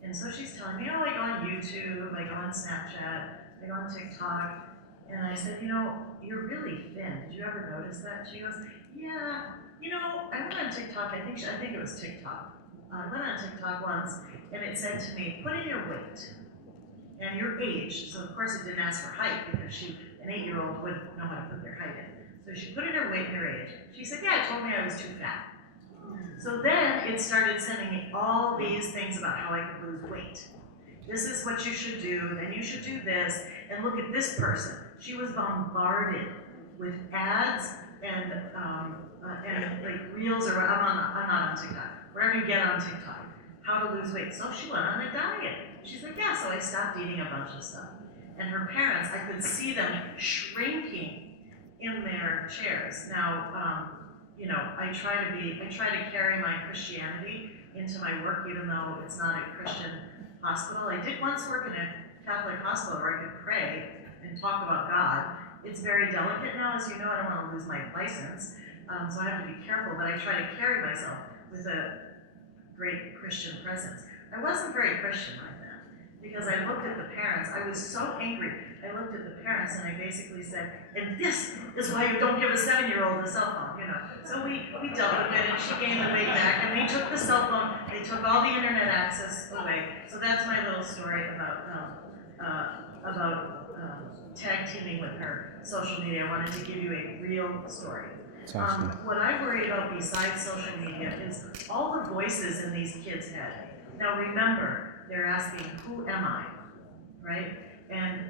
And so she's telling me, I go on YouTube, I go on Snapchat, I go on TikTok, and I said, you're really thin. Did you ever notice that? She goes, yeah, I went on TikTok, I think it was TikTok. I went on TikTok once, and it said to me, put in your weight and your age. So of course it didn't ask for height, because an 8-year-old wouldn't know how to put their height in. So she put in her weight and her age. She said, yeah, it told me I was too fat. So then it started sending me all these things about how I could lose weight. This is what you should do, then you should do this, and look at this person. She was bombarded with ads and like reels, or I'm not on TikTok, wherever you get on TikTok, how to lose weight. So she went on a diet. She's like, yeah, so I stopped eating a bunch of stuff. And her parents, I could see them shrinking in their chairs. Now, I try to carry my Christianity into my work, even though it's not a Christian hospital. I did once work in a Catholic hospital where I could pray and talk about God. It's very delicate now, as you know. I don't want to lose my license, so I have to be careful, but I try to carry myself with a great Christian presence. I wasn't very Christian like that, because I looked at the parents. I was so angry. I looked at the parents and I basically said, and this is why you don't give a 7-year-old a cell phone, So we dealt with it, and she gained the weight back, and they took the cell phone, they took all the internet access away. So that's my little story about tag teaming with her social media. I wanted to give you a real story. Awesome. What I worry about besides social media is all the voices in these kids' head. Now remember, they're asking, who am I, right? And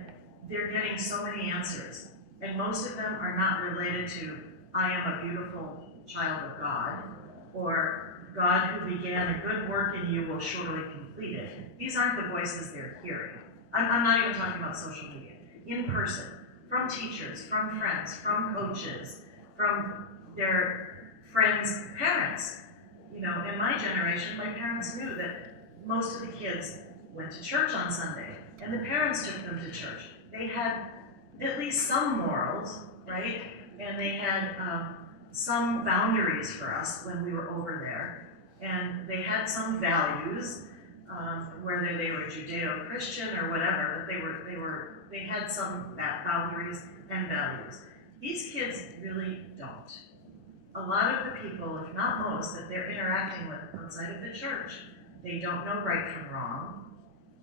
they're getting so many answers, and most of them are not related to, I am a beautiful child of God, or God who began a good work in you will surely complete it. These aren't the voices they're hearing. I'm not even talking about social media. In person, from teachers, from friends, from coaches, from their friends' parents. In my generation, my parents knew that most of the kids went to church on Sunday, and the parents took them to church. They had at least some morals, right? And they had some boundaries for us when we were over there. And they had some values, whether they were Judeo-Christian or whatever, but they had some boundaries and values. These kids really don't. A lot of the people, if not most, that they're interacting with outside of the church, they don't know right from wrong.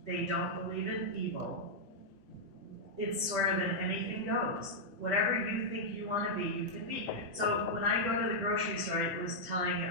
They don't believe in evil. It's sort of an anything goes. Whatever you think you want to be, you can be. So when I go to the grocery store, I was telling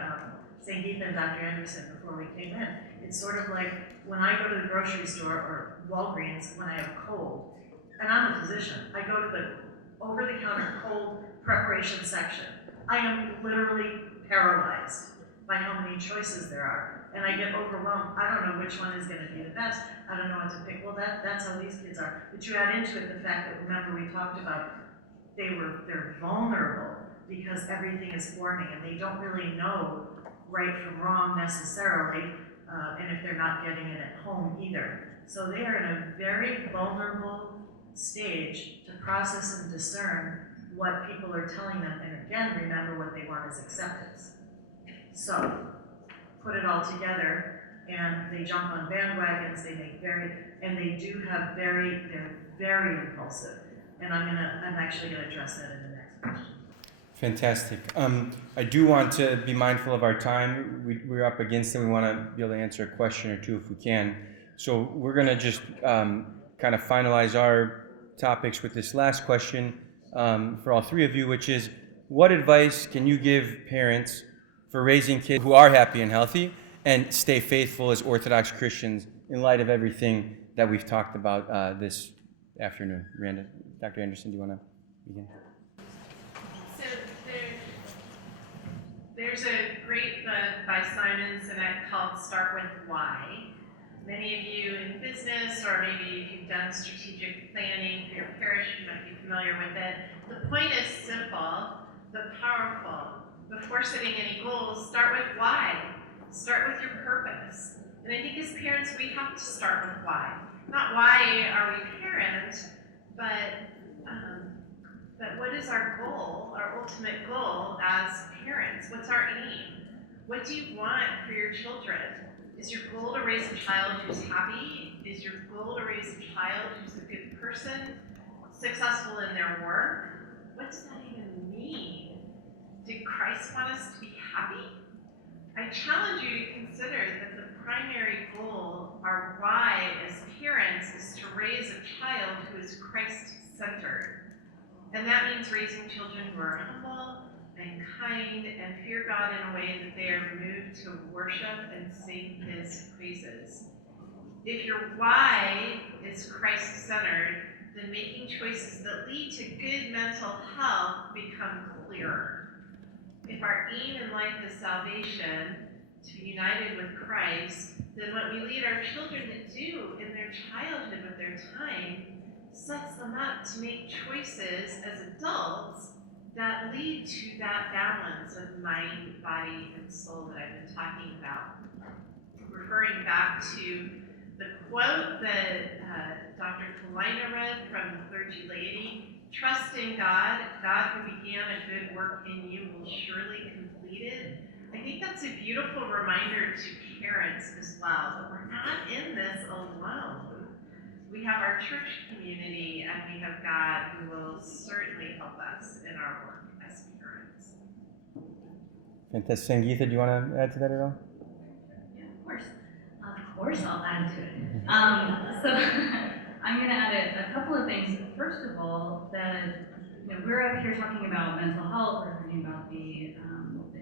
St. Ethan and Dr. Anderson before we came in, it's sort of like when I go to the grocery store or Walgreens when I have a cold, and I'm a physician, I go to the over-the-counter cold preparation section. I am literally paralyzed by how many choices there are. And I get overwhelmed. I don't know which one is going to be the best. I don't know what to pick. Well, that's how these kids are. But you add into it the fact that, remember, we talked about they're vulnerable because everything is forming, and they don't really know right from wrong necessarily, and if they're not getting it at home either. So they are in a very vulnerable stage to process and discern what people are telling them. And again, remember, what they want is acceptance. So, put it all together, and they jump on bandwagons, and they do have they're very impulsive. And I'm actually gonna address that in the next question. Fantastic. I do want to be mindful of our time. We're up against it. We want to be able to answer a question or two if we can. So we're going to just kind of finalize our topics with this last question for all three of you, which is, what advice can you give parents for raising kids who are happy and healthy and stay faithful as Orthodox Christians in light of everything that we've talked about this afternoon? Dr. Anderson, do you want to begin? So there's a great book by Simon Sinek called Start With Why. Many of you in business, or maybe if you've done strategic planning for your parish, you might be familiar with it. The point is simple but powerful. Before setting any goals, start with why. Start with your purpose. And I think as parents, we have to start with why. Not why are we parents, but what is our goal, our ultimate goal as parents? What's our aim? What do you want for your children? Is your goal to raise a child who's happy? Is your goal to raise a child who's a good person, successful in their work? What does that even mean? Did Christ want us to be happy? I challenge you to consider that the primary goal, our why as parents, is to raise a child who is Christ-centered. And that means raising children who are humble and kind and fear God in a way that they are moved to worship and sing His praises. If your why is Christ-centered, then making choices that lead to good mental health become clearer. If our aim in life is salvation, to be united with Christ, then what we lead our children to do in their childhood with their time sets them up to make choices as adults that lead to that balance of mind, body, and soul that I've been talking about. Referring back to the quote that Dr. Kalina read from the Clergy-Laity, trust in God, God who began a good work in you will surely complete it. I think that's a beautiful reminder to parents as well, that we're not in this alone. We have our church community, and we have God who will certainly help us in our work as parents. Fantastic. Sangeetha, do you want to add to that at all? Yeah, of course. Of course I'll add to it. So I'm going to add a couple of things. First of all, that we're up here talking about mental health, we're talking about the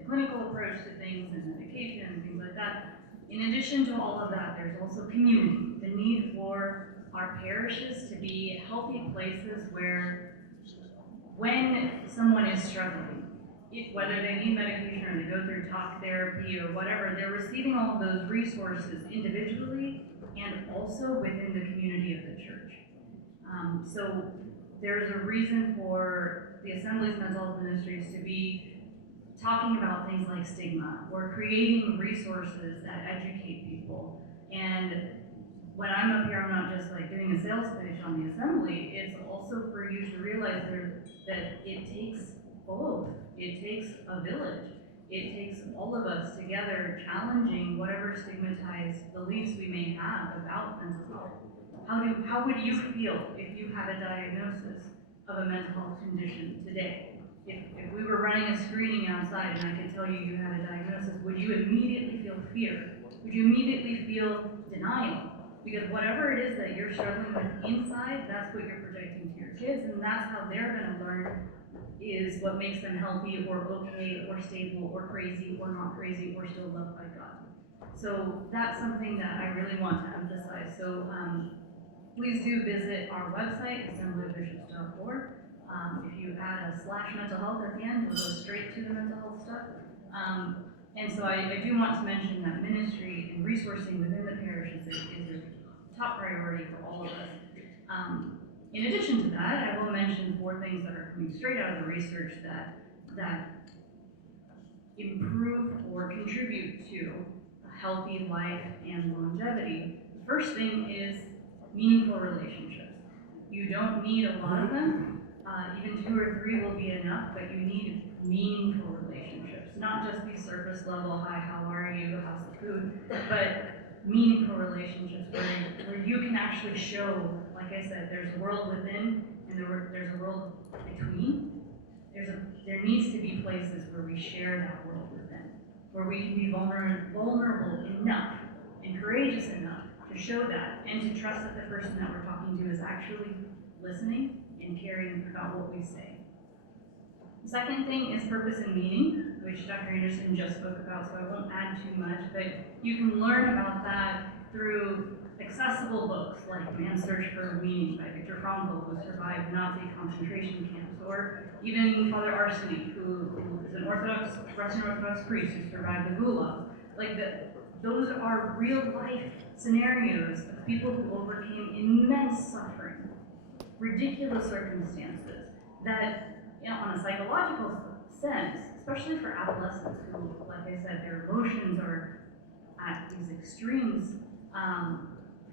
clinical approach to things and medication and things like that. In addition to all of that, there's also community, the need for our parishes to be healthy places where when someone is struggling, whether they need medication or they go through talk therapy or whatever, they're receiving all of those resources individually and also within the community of the church. So there's a reason for the Assembly's mental health ministries to be talking about things like stigma or creating resources that educate people. And when I'm up here, I'm not just like doing a sales pitch on the Assembly, it's also for you to realize that it takes both. It takes a village. It takes all of us together challenging whatever stigmatized beliefs we may have about mental health. How would you feel if you had a diagnosis of a mental health condition today? If we were running a screening outside and I could tell you you had a diagnosis, would you immediately feel fear? Would you immediately feel denial? Because whatever it is that you're struggling with inside, that's what you're projecting to your kids, and that's how they're going to learn is what makes them healthy or okay or stable or crazy or not crazy or still loved by God. So that's something that I really want to emphasize. So please do visit our website, assemblyofbishops.org. If you add a /mental health at the end, we'll go straight to the mental health stuff. And so I do want to mention that ministry and resourcing within the parish is a top priority for all of us. In addition to that, I will mention 4 things that are coming straight out of the research that improve or contribute to a healthy life and longevity. The first thing is meaningful relationships. You don't need a lot of them. Even 2 or 3 will be enough, but you need meaningful relationships. not just these surface level, hi, how are you, how's the food, but meaningful relationships where you can actually show, like I said, there's a world within and there's a world between. There needs to be places where we share that world within, where we can be vulnerable enough and courageous enough to show that and to trust that the person that we're talking to is actually listening and caring about what we say. The second thing is purpose and meaning, which Dr. Anderson just spoke about, so I won't add too much, but you can learn about that through accessible books like Man's Search for Meaning by Viktor Frankl, who survived Nazi concentration camps, or even Father Arseny, who is an Russian Orthodox priest who survived the Gulag. Those are real life scenarios of people who overcame immense suffering, ridiculous circumstances that, on a psychological sense, especially for adolescents who, like I said, their emotions are at these extremes.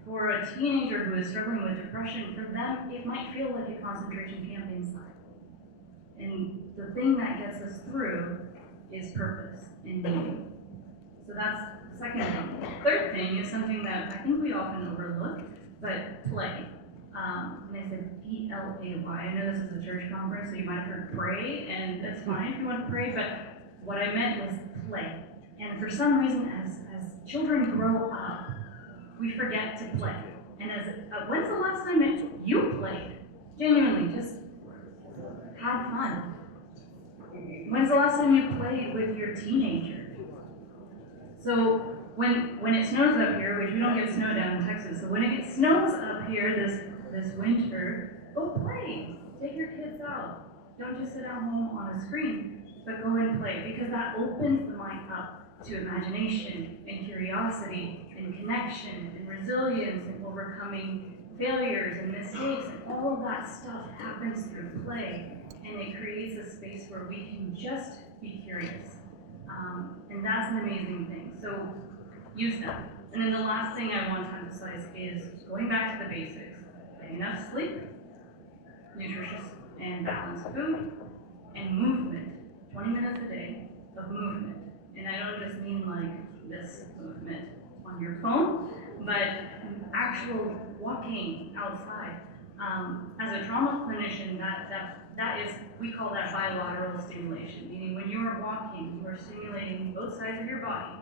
For a teenager who is struggling with depression, for them, it might feel like a concentration camp inside. And the thing that gets us through is purpose and meaning. So that's the second thing. Third thing is something that I think we often overlook, but play. And I said Play. I know this is a church conference, so you might have heard pray, and that's fine if you want to pray, but what I meant was play. And for some reason, as children grow up, we forget to play. And when's the last time you played? Genuinely, just had fun. When's the last time you played with your teenager? So when it snows up here, which we don't get snow down in Texas, so when it snows up here this winter, go play. Take your kids out. Don't just sit at home on a screen, but go and play, because that opens the mind up to imagination and curiosity and connection and resilience and overcoming failures and mistakes, and all of that stuff happens through play, and it creates a space where we can just be curious. And that's an amazing thing. So use them. And then the last thing I want to emphasize is going back to the basics. Getting enough sleep, nutritious and balanced food, and movement. 20 minutes a day of movement. And I don't just mean like this movement on your phone, but actual walking outside. As a trauma clinician, that is, we call that bilateral stimulation, meaning when you are walking, you are stimulating both sides of your body.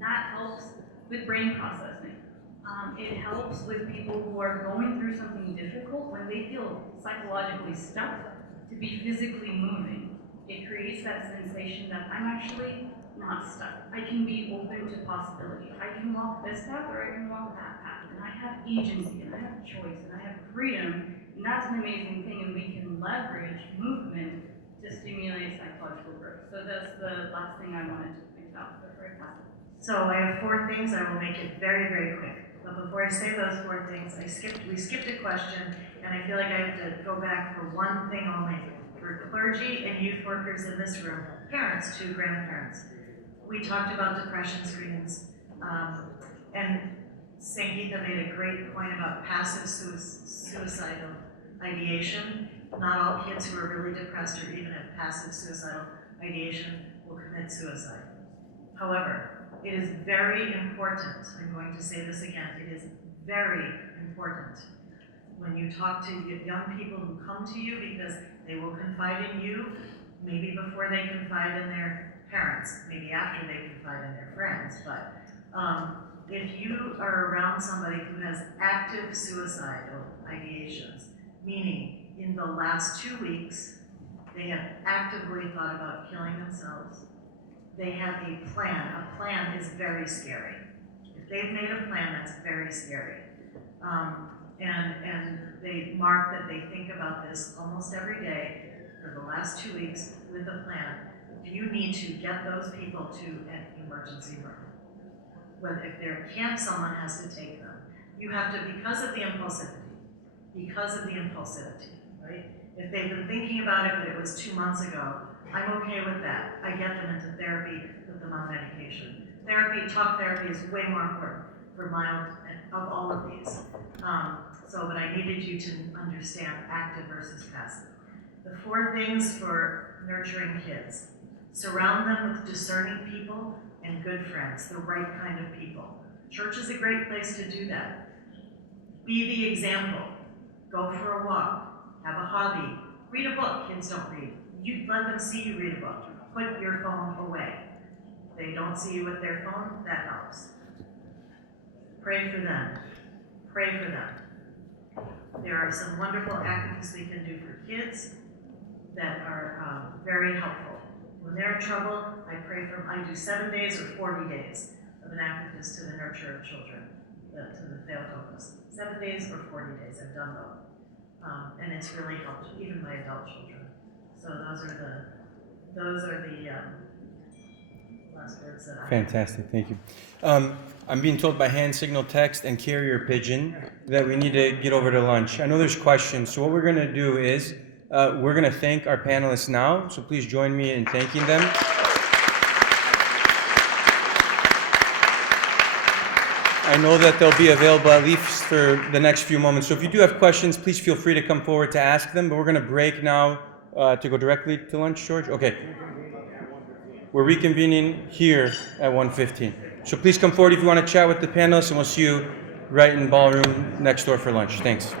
That helps with brain processing. It helps with people who are going through something difficult when they feel psychologically stuck to be physically moving. It creates that sensation that I'm actually not stuck. I can be open to possibility. I can walk this path or I can walk that path. And I have agency and I have choice and I have freedom. And that's an amazing thing, and we can leverage movement to stimulate psychological growth. So that's the last thing I wanted to think about before I pass it. So I have 4 things. I will make it very, very quick. But before I say those 4 things, we skipped a question, and I feel like I have to go back for one thing only. For clergy and youth workers in this room, parents too, grandparents. We talked about depression screens, and Sangeeta made a great point about passive suicidal ideation. Not all kids who are really depressed or even have passive suicidal ideation will commit suicide. However, it is very important, I'm going to say this again, it is very important when you talk to young people who come to you because they will confide in you, maybe before they confide in their parents, maybe after they confide in their friends, but if you are around somebody who has active suicidal ideations, meaning in the last 2 weeks, they have actively thought about killing themselves, they have a plan. A plan is very scary. If they've made a plan, that's very scary. And they mark that they think about this almost every day for the last 2 weeks with a plan. You need to get those people to an emergency room. If they're at camp, someone has to take them. You have to, because of the impulsivity, right? If they've been thinking about it, but it was 2 months ago, I'm okay with that. I get them into therapy, put them on medication. Talk therapy is way more important for mild of all of these. But I needed you to understand active versus passive. The 4 things for nurturing kids. Surround them with discerning people and good friends, the right kind of people. Church is a great place to do that. Be the example. Go for a walk. Have a hobby. Read a book. Kids don't read. You let them see you read a book. Put your phone away. If they don't see you with their phone, that helps. Pray for them. Pray for them. There are some wonderful activities we can do for kids that are very helpful. When they're in trouble, I do 7 days or 40 days of an activist to the nurture of children, to the Theotokos. 7 days or 40 days, I've done both. And it's really helped even my adult children. So those are the last words that I have. Fantastic, thank you. I'm being told by hand signal text and carrier pigeon that we need to get over to lunch. I know there's questions, so what we're going to do is we're going to thank our panelists now, so please join me in thanking them. I know that they'll be available at least for the next few moments, so if you do have questions, please feel free to come forward to ask them, but we're going to break now to go directly to lunch, George? Okay. We're reconvening here at 1:15. So please come forward if you want to chat with the panelists, and we'll see you right in ballroom next door for lunch. Thanks.